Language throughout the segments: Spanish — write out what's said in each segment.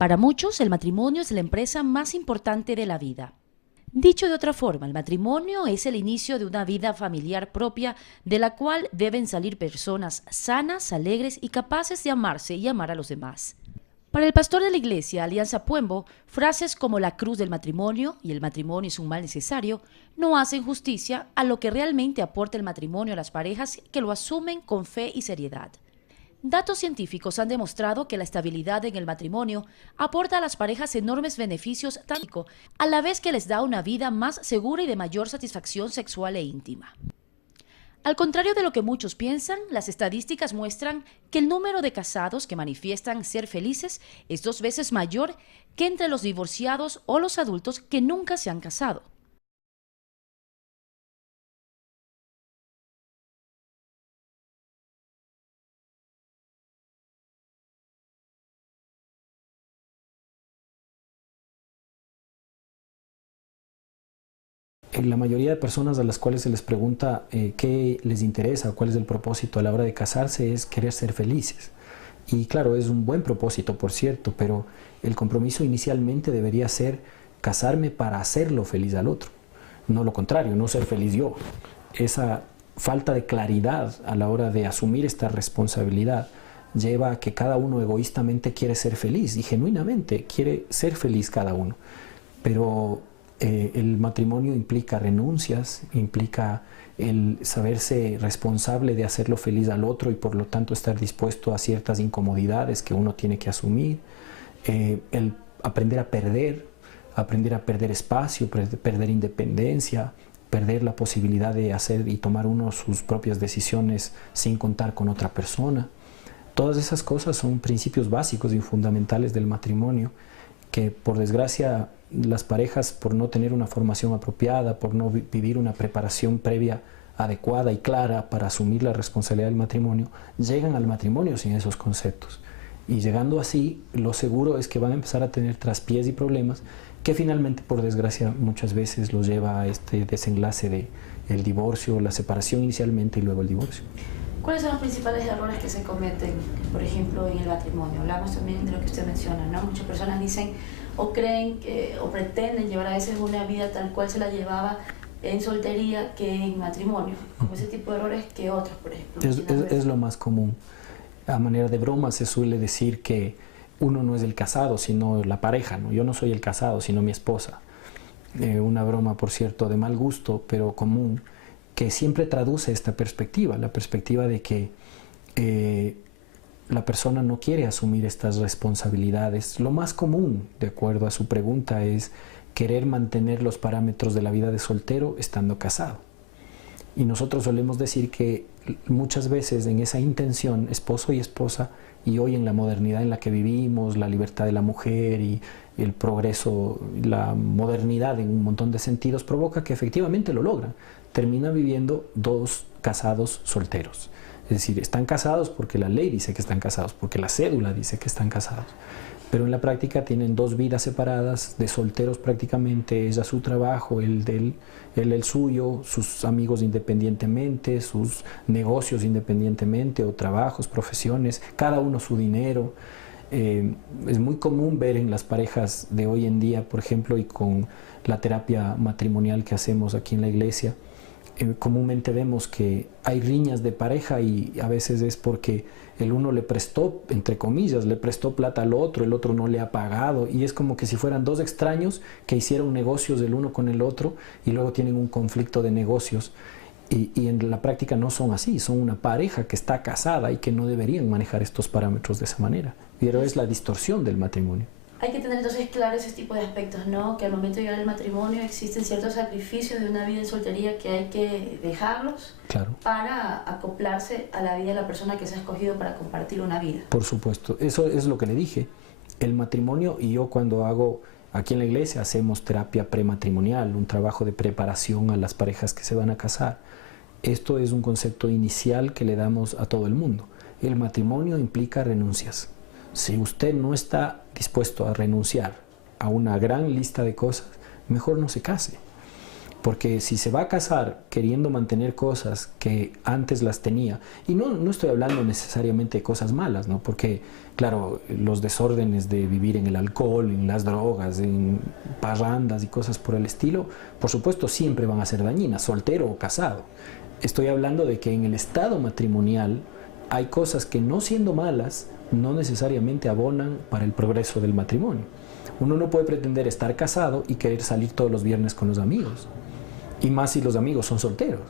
Para muchos, el matrimonio es la empresa más importante de la vida. Dicho de otra forma, el matrimonio es el inicio de una vida familiar propia de la cual deben salir personas sanas, alegres y capaces de amarse y amar a los demás. Para el pastor de la iglesia, Alianza Puembo, frases como la cruz del matrimonio y el matrimonio es un mal necesario no hacen justicia a lo que realmente aporta el matrimonio a las parejas que lo asumen con fe y seriedad. Datos científicos han demostrado que la estabilidad en el matrimonio aporta a las parejas enormes beneficios tanto a la vez que les da una vida más segura y de mayor satisfacción sexual e íntima. Al contrario de lo que muchos piensan, las estadísticas muestran que el número de casados que manifiestan ser felices es 2 veces mayor que entre los divorciados o los adultos que nunca se han casado. La mayoría de personas a las cuales se les pregunta qué les interesa o cuál es el propósito a la hora de casarse es querer ser felices. Y claro, es un buen propósito, por cierto, pero el compromiso inicialmente debería ser casarme para hacerlo feliz al otro. No lo contrario, no ser feliz yo. Esa falta de claridad a la hora de asumir esta responsabilidad lleva a que cada uno egoístamente quiere ser feliz y genuinamente quiere ser feliz cada uno. Pero el matrimonio implica renuncias, implica el saberse responsable de hacerlo feliz al otro y por lo tanto estar dispuesto a ciertas incomodidades que uno tiene que asumir, el aprender a perder espacio, perder independencia, perder la posibilidad de hacer y tomar uno sus propias decisiones sin contar con otra persona. Todas esas cosas son principios básicos y fundamentales del matrimonio que por desgracia las parejas, por no tener una formación apropiada, por no vivir una preparación previa adecuada y clara para asumir la responsabilidad del matrimonio, llegan al matrimonio sin esos conceptos. Y llegando así, lo seguro es que van a empezar a tener traspiés y problemas que finalmente, por desgracia, muchas veces los lleva a este desenlace de el divorcio, la separación inicialmente y luego el divorcio. ¿Cuáles son los principales errores que se cometen, por ejemplo, en el matrimonio? Hablamos también de lo que usted menciona, ¿no? Muchas personas dicen o creen que, o pretenden llevar a veces una vida tal cual se la llevaba en soltería que en matrimonio, como ese tipo de errores que otros, por ejemplo. Es lo más común. A manera de broma se suele decir que uno no es el casado, sino la pareja, ¿no? Yo no soy el casado, sino mi esposa. Una broma, por cierto, de mal gusto, pero común, que siempre traduce esta perspectiva, la perspectiva de que la persona no quiere asumir estas responsabilidades. Lo más común, de acuerdo a su pregunta, es querer mantener los parámetros de la vida de soltero estando casado. Y nosotros solemos decir que muchas veces en esa intención, esposo y esposa, y hoy en la modernidad en la que vivimos, la libertad de la mujer y el progreso, la modernidad en un montón de sentidos provoca que efectivamente lo logran. Termina viviendo 2 casados solteros. Es decir, están casados porque la ley dice que están casados, porque la cédula dice que están casados. Pero en la práctica tienen 2 vidas separadas, de solteros prácticamente, ella su trabajo, él el suyo, sus amigos independientemente, sus negocios independientemente, o trabajos, profesiones, cada uno su dinero. Es muy común ver en las parejas de hoy en día, por ejemplo, y con la terapia matrimonial que hacemos aquí en la iglesia, comúnmente vemos que hay riñas de pareja y a veces es porque el uno le prestó, entre comillas, le prestó plata al otro, el otro no le ha pagado y es como que si fueran 2 extraños que hicieron negocios el uno con el otro y luego tienen un conflicto de negocios y en la práctica no son así, son una pareja que está casada y que no deberían manejar estos parámetros de esa manera, pero es la distorsión del matrimonio. Hay que tener entonces claro ese tipo de aspectos, ¿no? Que al momento de llegar al matrimonio existen ciertos sacrificios de una vida de soltería que hay que dejarlos, claro, para acoplarse a la vida de la persona que se ha escogido para compartir una vida. Por supuesto, eso es lo que le dije. El matrimonio, y yo cuando hago aquí en la iglesia hacemos terapia prematrimonial, un trabajo de preparación a las parejas que se van a casar. Esto es un concepto inicial que le damos a todo el mundo. El matrimonio implica renuncias. Si usted no está dispuesto a renunciar a una gran lista de cosas, mejor no se case. Porque si se va a casar queriendo mantener cosas que antes las tenía, y no estoy hablando necesariamente de cosas malas, ¿no? Porque, claro, los desórdenes de vivir en el alcohol, en las drogas, en parrandas y cosas por el estilo, por supuesto siempre van a ser dañinas, soltero o casado. Estoy hablando de que en el estado matrimonial hay cosas que, no siendo malas, no necesariamente abonan para el progreso del matrimonio. Uno no puede pretender estar casado y querer salir todos los viernes con los amigos. Y más si los amigos son solteros.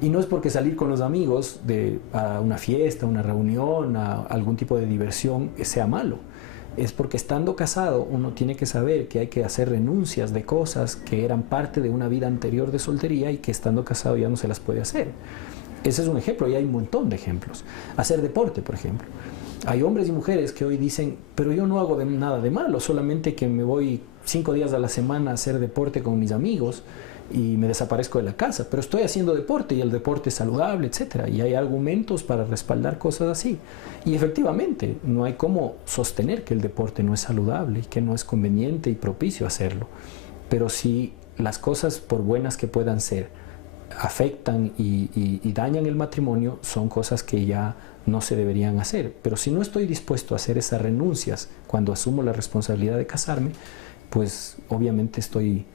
Y no es porque salir con los amigos a una fiesta, una reunión, a algún tipo de diversión sea malo. Es porque estando casado uno tiene que saber que hay que hacer renuncias de cosas que eran parte de una vida anterior de soltería y que estando casado ya no se las puede hacer. Ese es un ejemplo y hay un montón de ejemplos. Hacer deporte, por ejemplo. Hay hombres y mujeres que hoy dicen, pero yo no hago nada de malo, solamente que me voy 5 días a la semana a hacer deporte con mis amigos y me desaparezco de la casa, pero estoy haciendo deporte y el deporte es saludable, etcétera, y hay argumentos para respaldar cosas así. Y efectivamente, no hay cómo sostener que el deporte no es saludable y que no es conveniente y propicio hacerlo. Pero si las cosas, por buenas que puedan ser, afectan y dañan el matrimonio, son cosas que ya no se deberían hacer. Pero si no estoy dispuesto a hacer esas renuncias cuando asumo la responsabilidad de casarme, pues obviamente estoy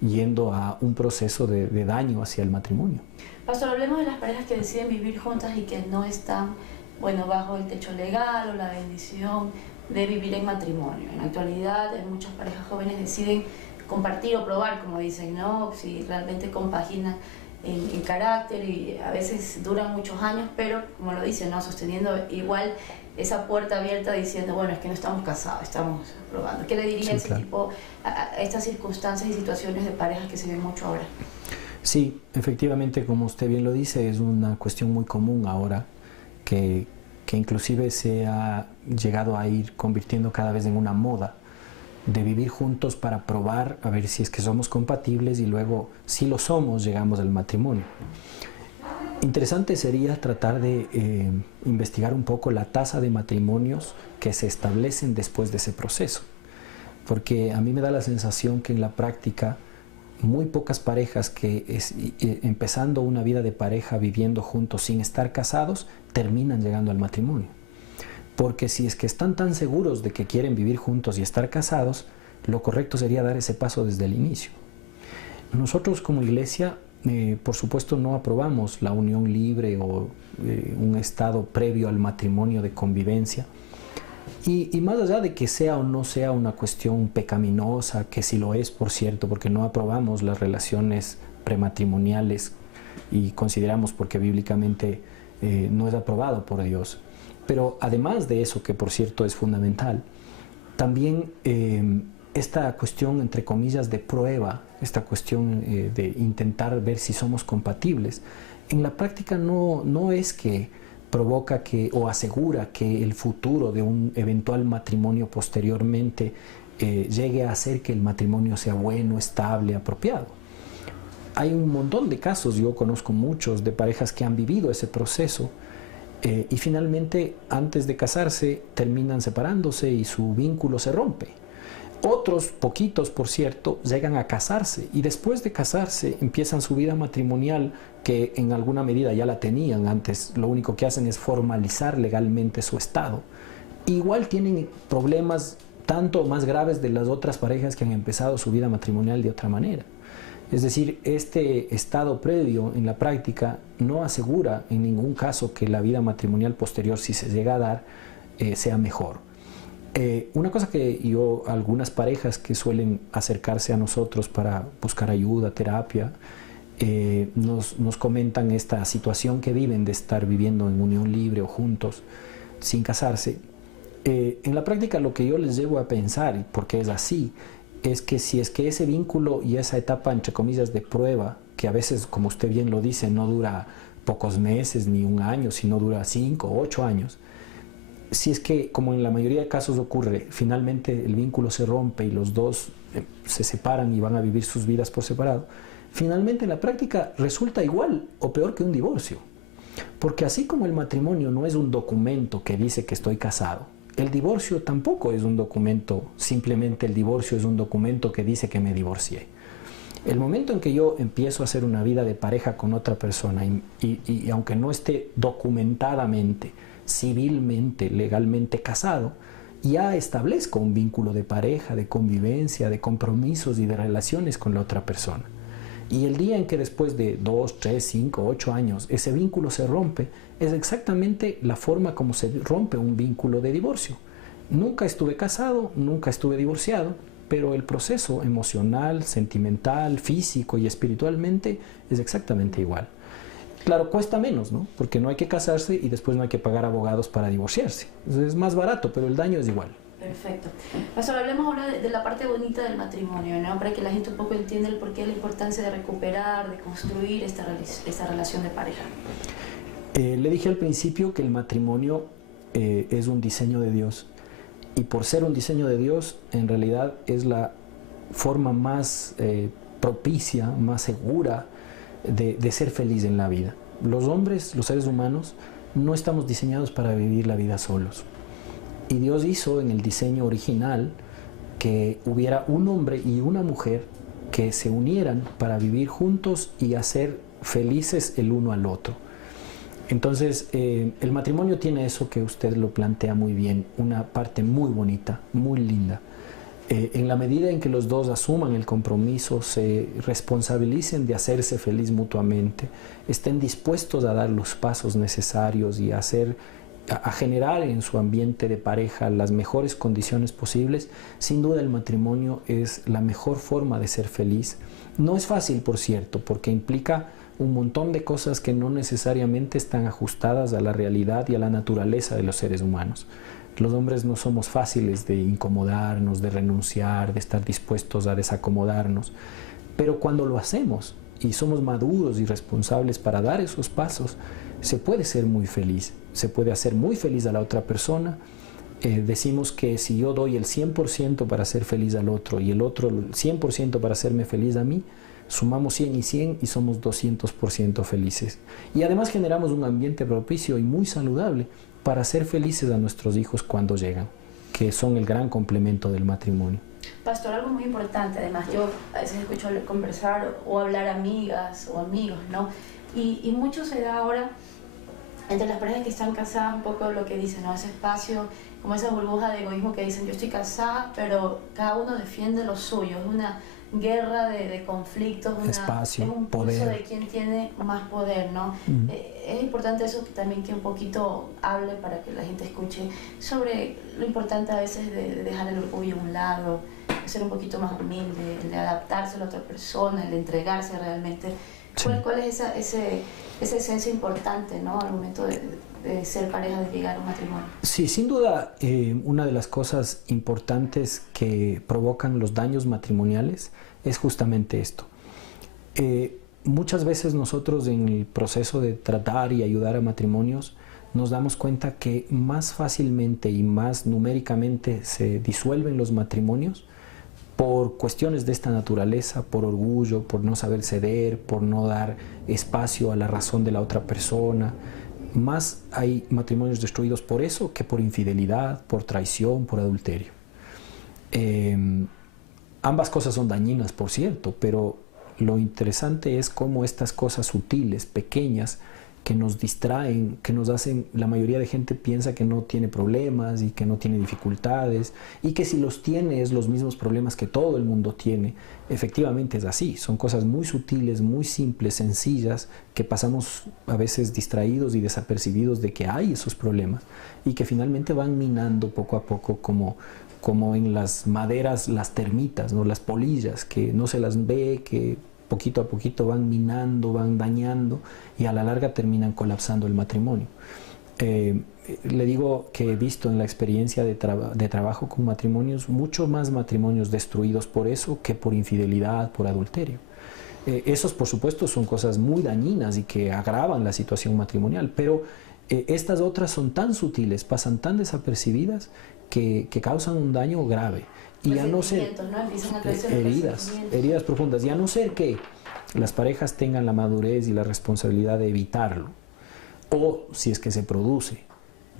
yendo a un proceso de daño hacia el matrimonio. Pastor, hablemos de las parejas que deciden vivir juntas y que no están, bueno, bajo el techo legal o la bendición de vivir en matrimonio. En la actualidad, muchas parejas jóvenes deciden compartir o probar, como dicen, ¿no? Si realmente compaginan en carácter, y a veces duran muchos años, pero como lo dicen, ¿no? Sosteniendo igual esa puerta abierta diciendo, bueno, es que no estamos casados, estamos probando. ¿Qué le diría ese tipo a estas circunstancias y situaciones de parejas que se ven mucho ahora? Sí, efectivamente, como usted bien lo dice, es una cuestión muy común ahora que inclusive se ha llegado a ir convirtiendo cada vez en una moda de vivir juntos para probar a ver si es que somos compatibles y luego, si lo somos, llegamos al matrimonio. Interesante sería tratar de investigar un poco la tasa de matrimonios que se establecen después de ese proceso, porque a mí me da la sensación que en la práctica muy pocas parejas que empezando una vida de pareja viviendo juntos sin estar casados terminan llegando al matrimonio. Porque si es que están tan seguros de que quieren vivir juntos y estar casados, lo correcto sería dar ese paso desde el inicio. Nosotros como iglesia, por supuesto, no aprobamos la unión libre o un estado previo al matrimonio de convivencia. Y más allá de que sea o no sea una cuestión pecaminosa, que sí lo es, por cierto, porque no aprobamos las relaciones prematrimoniales y consideramos porque bíblicamente no es aprobado por Dios. Pero además de eso, que por cierto es fundamental, también esta cuestión, entre comillas, de prueba, esta cuestión de intentar ver si somos compatibles, en la práctica no es que provoca o asegura que el futuro de un eventual matrimonio posteriormente llegue a hacer que el matrimonio sea bueno, estable, apropiado. Hay un montón de casos, yo conozco muchos, de parejas que han vivido ese proceso y finalmente antes de casarse terminan separándose y su vínculo se rompe. Otros, poquitos por cierto, llegan a casarse y después de casarse empiezan su vida matrimonial que en alguna medida ya la tenían antes, lo único que hacen es formalizar legalmente su estado. Igual tienen problemas tanto más graves de las otras parejas que han empezado su vida matrimonial de otra manera. Es decir, este estado previo en la práctica no asegura en ningún caso que la vida matrimonial posterior, si se llega a dar, sea mejor. Una cosa que algunas parejas que suelen acercarse a nosotros para buscar ayuda, terapia, nos comentan esta situación que viven de estar viviendo en unión libre o juntos sin casarse. En la práctica lo que yo les llevo a pensar, y porque es así, es que si es que ese vínculo y esa etapa, entre comillas, de prueba, que a veces, como usted bien lo dice, no dura pocos meses ni un año, sino dura 5 o 8 años, si es que, como en la mayoría de casos ocurre, finalmente el vínculo se rompe y los dos se separan y van a vivir sus vidas por separado, finalmente en la práctica resulta igual o peor que un divorcio. Porque así como el matrimonio no es un documento que dice que estoy casado, el divorcio tampoco es un documento, simplemente el divorcio es un documento que dice que me divorcié. El momento en que yo empiezo a hacer una vida de pareja con otra persona y aunque no esté documentadamente, civilmente, legalmente casado, ya establezco un vínculo de pareja, de convivencia, de compromisos y de relaciones con la otra persona. Y el día en que después de 2, 3, 5, 8 años ese vínculo se rompe, es exactamente la forma como se rompe un vínculo de divorcio. Nunca estuve casado, nunca estuve divorciado, pero el proceso emocional, sentimental, físico y espiritualmente es exactamente igual. Claro, cuesta menos, ¿no? Porque no hay que casarse y después no hay que pagar abogados para divorciarse. Es más barato, pero el daño es igual. Perfecto. Pastor, hablemos ahora de la parte bonita del matrimonio, ¿no? Para que la gente un poco entienda el porqué, la importancia de recuperar, de construir esta relación de pareja. Le dije al principio que el matrimonio es un diseño de Dios. Y por ser un diseño de Dios, en realidad es la forma más propicia, más segura de ser feliz en la vida. Los hombres, los seres humanos, no estamos diseñados para vivir la vida solos. Y Dios hizo en el diseño original que hubiera un hombre y una mujer que se unieran para vivir juntos y hacer felices el uno al otro. Entonces, el matrimonio tiene eso que usted lo plantea muy bien, una parte muy bonita, muy linda. En la medida en que los dos asuman el compromiso, se responsabilicen de hacerse feliz mutuamente, estén dispuestos a dar los pasos necesarios y a generar en su ambiente de pareja las mejores condiciones posibles, sin duda el matrimonio es la mejor forma de ser feliz. No es fácil, por cierto, porque implica un montón de cosas que no necesariamente están ajustadas a la realidad y a la naturaleza de los seres humanos. Los hombres no somos fáciles de incomodarnos, de renunciar, de estar dispuestos a desacomodarnos, pero cuando lo hacemos y somos maduros y responsables para dar esos pasos, se puede ser muy feliz, se puede hacer muy feliz a la otra persona. Decimos que si yo doy el 100% para hacer feliz al otro y el otro el 100% para hacerme feliz a mí, sumamos 100 y 100 y somos 200% felices. Y además generamos un ambiente propicio y muy saludable para ser felices a nuestros hijos cuando llegan, que son el gran complemento del matrimonio. Pastor, algo muy importante, además, yo a veces escucho conversar o hablar amigas o amigos, ¿no? Y mucho se da ahora entre las parejas que están casadas, un poco lo que dicen, ¿no? Ese espacio, como esa burbuja de egoísmo que dicen, yo estoy casada, pero cada uno defiende lo suyo, es una guerra de conflictos, espacio, es un pulso poder de quién tiene más poder, ¿no? Es importante eso también que un poquito hable para que la gente escuche sobre lo importante a veces de dejar el orgullo a un lado, de ser un poquito más humilde, de adaptarse a la otra persona, de entregarse realmente. Sí. ¿Cuál es esa esencia importante, ¿no? Al momento de ser pareja, de llegar a un matrimonio? Sí, sin duda, una de las cosas importantes que provocan los daños matrimoniales es justamente esto. Muchas veces nosotros en el proceso de tratar y ayudar a matrimonios nos damos cuenta que más fácilmente y más numéricamente se disuelven los matrimonios por cuestiones de esta naturaleza, por orgullo, por no saber ceder, por no dar espacio a la razón de la otra persona. Más hay matrimonios destruidos por eso que por infidelidad, por traición, por adulterio. Ambas cosas son dañinas, por cierto, pero lo interesante es cómo estas cosas sutiles, pequeñas, que nos distraen, que nos hacen, la mayoría de gente piensa que no tiene problemas y que no tiene dificultades y que si los tiene es los mismos problemas que todo el mundo tiene. Efectivamente es así, son cosas muy sutiles, muy simples, sencillas, que pasamos a veces distraídos y desapercibidos de que hay esos problemas y que finalmente van minando poco a poco como en las maderas las termitas, ¿no? Las polillas, que no se las ve, que poquito a poquito van minando, van dañando y a la larga terminan colapsando el matrimonio. Le digo que he visto en la experiencia de trabajo con matrimonios, muchos más matrimonios destruidos por eso que por infidelidad, por adulterio. Esos, por supuesto, son cosas muy dañinas y que agravan la situación matrimonial, pero estas otras son tan sutiles, pasan tan desapercibidas que causan un daño grave. Y a no ser, ¿no? heridas profundas, y a no ser que las parejas tengan la madurez y la responsabilidad de evitarlo, o si es que se produce,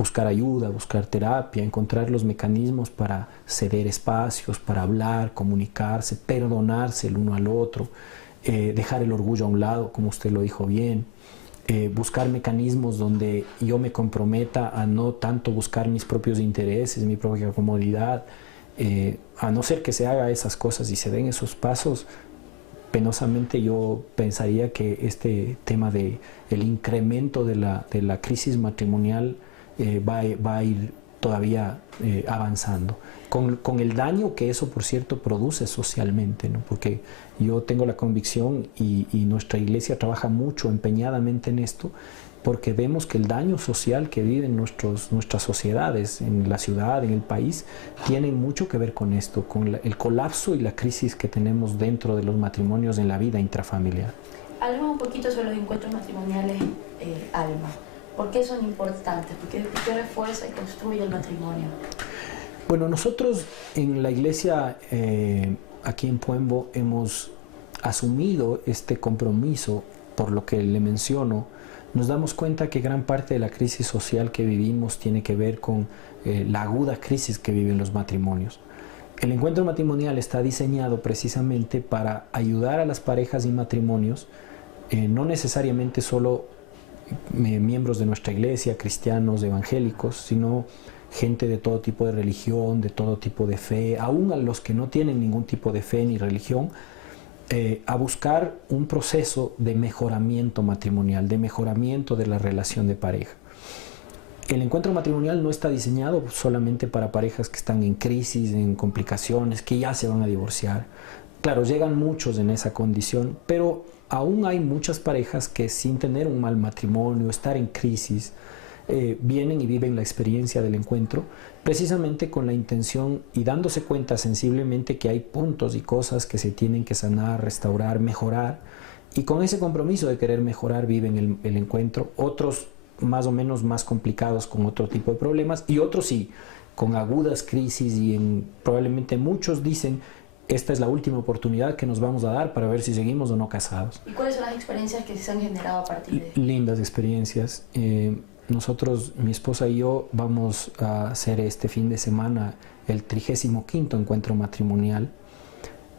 buscar ayuda, buscar terapia, encontrar los mecanismos para ceder espacios, para hablar, comunicarse, perdonarse el uno al otro, dejar el orgullo a un lado, como usted lo dijo bien, buscar mecanismos donde yo me comprometa a no tanto buscar mis propios intereses, mi propia comodidad, a no ser que se haga esas cosas y se den esos pasos. Penosamente yo pensaría que este tema de el incremento de la crisis matrimonial va a ir todavía avanzando, con el daño que eso, por cierto, produce socialmente, ¿no? Porque yo tengo la convicción y nuestra iglesia trabaja mucho empeñadamente en esto, porque vemos que el daño social que viven nuestras sociedades, en la ciudad, en el país, tiene mucho que ver con esto, con el colapso y la crisis que tenemos dentro de los matrimonios en la vida intrafamiliar. Háblame un poquito sobre los encuentros matrimoniales, Alma. ¿Por qué son importantes? ¿Por qué refuerza y construye el matrimonio? Bueno, nosotros en la iglesia aquí en Puembo hemos asumido este compromiso, por lo que le menciono. Nos damos cuenta que gran parte de la crisis social que vivimos tiene que ver con la aguda crisis que viven los matrimonios. El encuentro matrimonial está diseñado precisamente para ayudar a las parejas y matrimonios, no necesariamente solo miembros de nuestra iglesia, cristianos, evangélicos, sino gente de todo tipo de religión, de todo tipo de fe, aún a los que no tienen ningún tipo de fe ni religión, a buscar un proceso de mejoramiento matrimonial, de mejoramiento de la relación de pareja. El encuentro matrimonial no está diseñado solamente para parejas que están en crisis, en complicaciones, que ya se van a divorciar. Claro, llegan muchos en esa condición, pero aún hay muchas parejas que sin tener un mal matrimonio, estar en crisis, vienen y viven la experiencia del encuentro precisamente con la intención y dándose cuenta sensiblemente que hay puntos y cosas que se tienen que sanar, restaurar, mejorar, y con ese compromiso de querer mejorar viven el encuentro. Otros más o menos más complicados con otro tipo de problemas, y otros sí, con agudas crisis, y probablemente muchos dicen: esta es la última oportunidad que nos vamos a dar para ver si seguimos o no casados. ¿Y cuáles son las experiencias que se han generado a partir de esto? Lindas experiencias. Nosotros, mi esposa y yo, vamos a hacer este fin de semana el 35º encuentro matrimonial,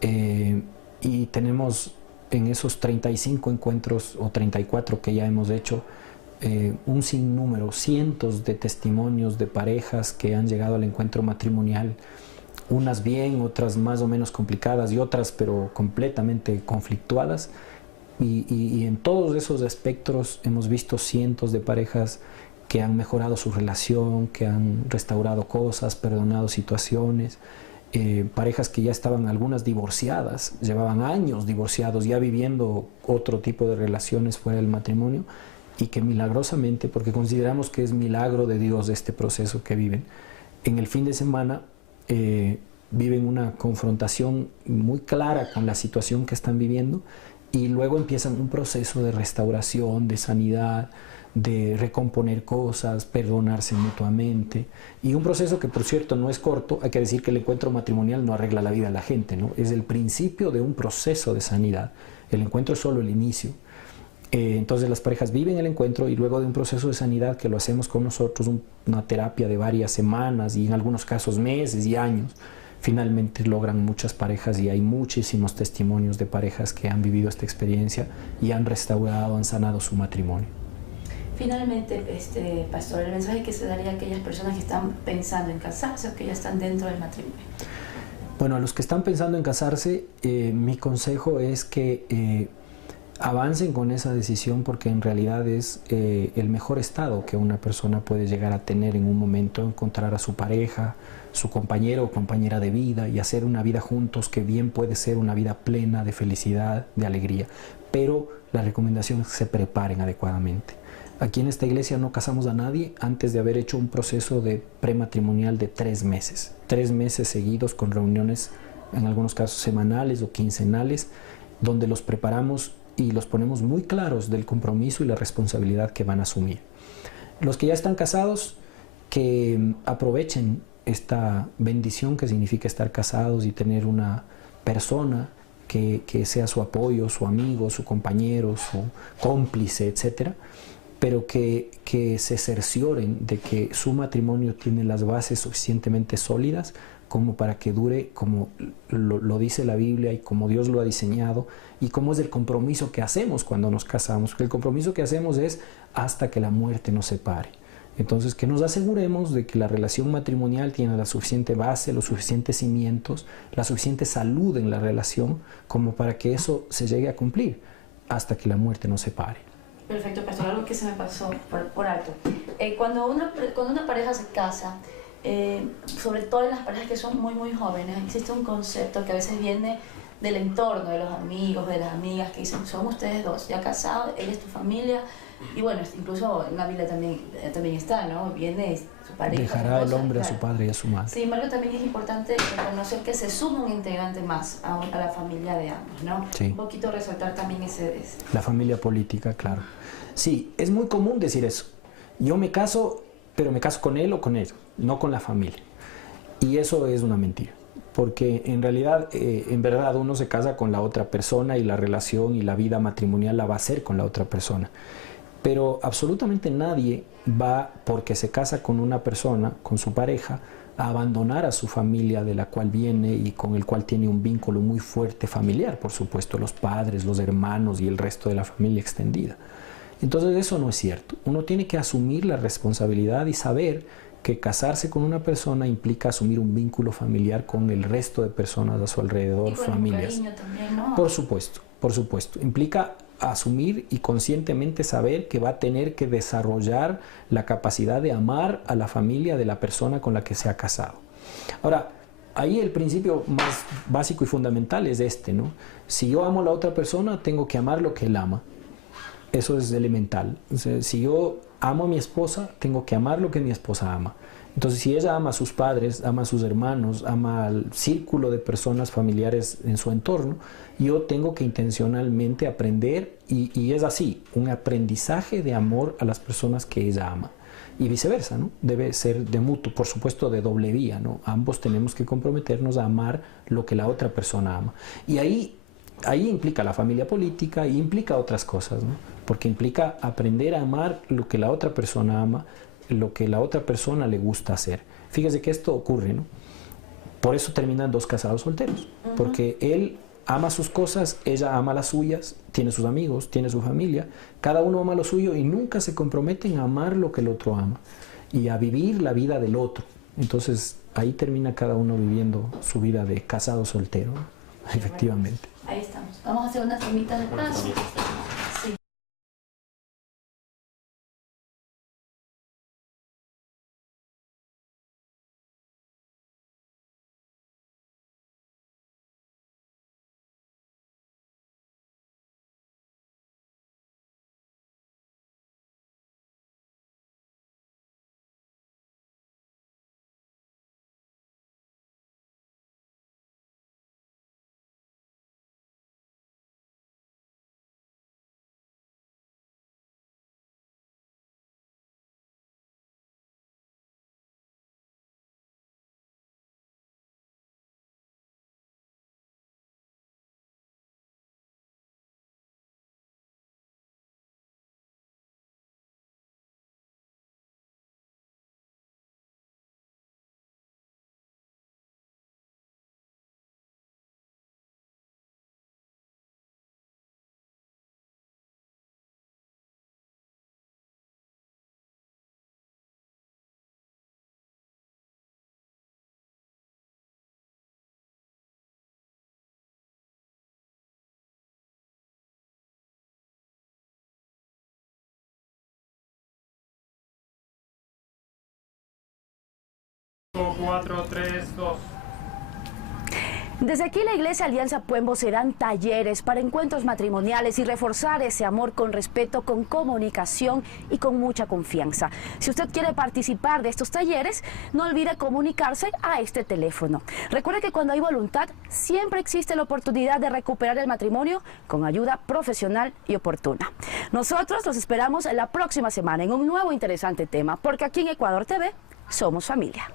y tenemos en esos 35 encuentros o 34 que ya hemos hecho un sinnúmero, cientos de testimonios de parejas que han llegado al encuentro matrimonial, unas bien, otras más o menos complicadas y otras pero completamente conflictuadas, y en todos esos aspectos hemos visto cientos de parejas que han mejorado su relación, que han restaurado cosas, perdonado situaciones, parejas que ya estaban algunas divorciadas, llevaban años divorciados, ya viviendo otro tipo de relaciones fuera del matrimonio, y que milagrosamente, porque consideramos que es milagro de Dios este proceso que viven, en el fin de semana viven una confrontación muy clara con la situación que están viviendo, y luego empiezan un proceso de restauración, de sanidad, de recomponer cosas, perdonarse mutuamente, y un proceso que, por cierto, no es corto. Hay que decir que el encuentro matrimonial no arregla la vida de la gente, ¿no? Es el principio de un proceso de sanidad. El encuentro es solo el inicio. Entonces las parejas viven el encuentro, y luego de un proceso de sanidad que lo hacemos con nosotros, una terapia de varias semanas y en algunos casos meses y años, finalmente logran muchas parejas, y hay muchísimos testimonios de parejas que han vivido esta experiencia y han restaurado, han sanado su matrimonio. Finalmente, pastor, el mensaje que se daría a aquellas personas que están pensando en casarse o que ya están dentro del matrimonio. Bueno, a los que están pensando en casarse, mi consejo es que avancen con esa decisión, porque en realidad es el mejor estado que una persona puede llegar a tener en un momento: encontrar a su pareja, su compañero o compañera de vida, y hacer una vida juntos que bien puede ser una vida plena de felicidad, de alegría. Pero la recomendación es que se preparen adecuadamente. Aquí en esta iglesia no casamos a nadie antes de haber hecho un proceso de prematrimonial de 3 meses. 3 meses seguidos, con reuniones en algunos casos semanales o quincenales, donde los preparamos y los ponemos muy claros del compromiso y la responsabilidad que van a asumir. Los que ya están casados, que aprovechen esta bendición que significa estar casados y tener una persona que sea su apoyo, su amigo, su compañero, su cómplice, etcétera. pero que se cercioren de que su matrimonio tiene las bases suficientemente sólidas como para que dure como lo dice la Biblia y como Dios lo ha diseñado y como es el compromiso que hacemos cuando nos casamos. El compromiso que hacemos es hasta que la muerte nos separe. Entonces, que nos aseguremos de que la relación matrimonial tiene la suficiente base, los suficientes cimientos, la suficiente salud en la relación como para que eso se llegue a cumplir hasta que la muerte nos separe. Perfecto, pastor, algo que se me pasó por alto. Cuando una pareja se casa, sobre todo en las parejas que son muy jóvenes, existe un concepto que a veces viene del entorno, de los amigos, de las amigas, que dicen, son ustedes dos, ya casados, él es tu familia, y bueno, incluso en la Biblia también está, ¿no? Viene su pareja. Dejará el hombre a su padre y a su madre. Sin embargo, también es importante reconocer que se suma un integrante más a la familia de ambos, ¿no? Sí. Un poquito resaltar también ese... La familia política, claro. Sí, es muy común decir eso. Yo me caso, pero me caso con él o con ella, no con la familia. Y eso es una mentira. Porque en verdad uno se casa con la otra persona y la relación y la vida matrimonial la va a hacer con la otra persona. Pero absolutamente nadie va, porque se casa con una persona, con su pareja, a abandonar a su familia de la cual viene y con el cual tiene un vínculo muy fuerte familiar, por supuesto, los padres, los hermanos y el resto de la familia extendida. Entonces eso no es cierto. Uno tiene que asumir la responsabilidad y saber que casarse con una persona implica asumir un vínculo familiar con el resto de personas a su alrededor, y con familias. Un cariño también, ¿no? Por supuesto. Implica asumir y conscientemente saber que va a tener que desarrollar la capacidad de amar a la familia de la persona con la que se ha casado. Ahora, ahí el principio más básico y fundamental es este, ¿no? Si yo amo a la otra persona, tengo que amar lo que él ama. Eso es elemental. O sea, si yo amo a mi esposa, tengo que amar lo que mi esposa ama. Entonces, si ella ama a sus padres, ama a sus hermanos, ama al círculo de personas familiares en su entorno, yo tengo que intencionalmente aprender, y es así, un aprendizaje de amor a las personas que ella ama. Y viceversa, ¿no? Debe ser de mutuo, por supuesto de doble vía, ¿no? Ambos tenemos que comprometernos a amar lo que la otra persona ama. Y ahí implica la familia política y implica otras cosas, ¿no? Porque implica aprender a amar lo que la otra persona ama, lo que la otra persona le gusta hacer. Fíjese que esto ocurre, ¿no? Por eso terminan dos casados solteros, porque él ama sus cosas, ella ama las suyas, tiene sus amigos, tiene su familia, cada uno ama lo suyo y nunca se comprometen a amar lo que el otro ama y a vivir la vida del otro. Entonces ahí termina cada uno viviendo su vida de casado soltero, ¿no? Efectivamente. Ahí estamos. Vamos a hacer una formita de paso. Sí. Cuatro, tres, dos. Desde aquí la Iglesia Alianza Puembo se dan talleres para encuentros matrimoniales y reforzar ese amor con respeto, con comunicación y con mucha confianza. Si usted quiere participar de estos talleres, no olvide comunicarse a este teléfono. Recuerde que cuando hay voluntad, siempre existe la oportunidad de recuperar el matrimonio con ayuda profesional y oportuna. Nosotros los esperamos la próxima semana en un nuevo interesante tema, porque aquí en Ecuador TV somos familia.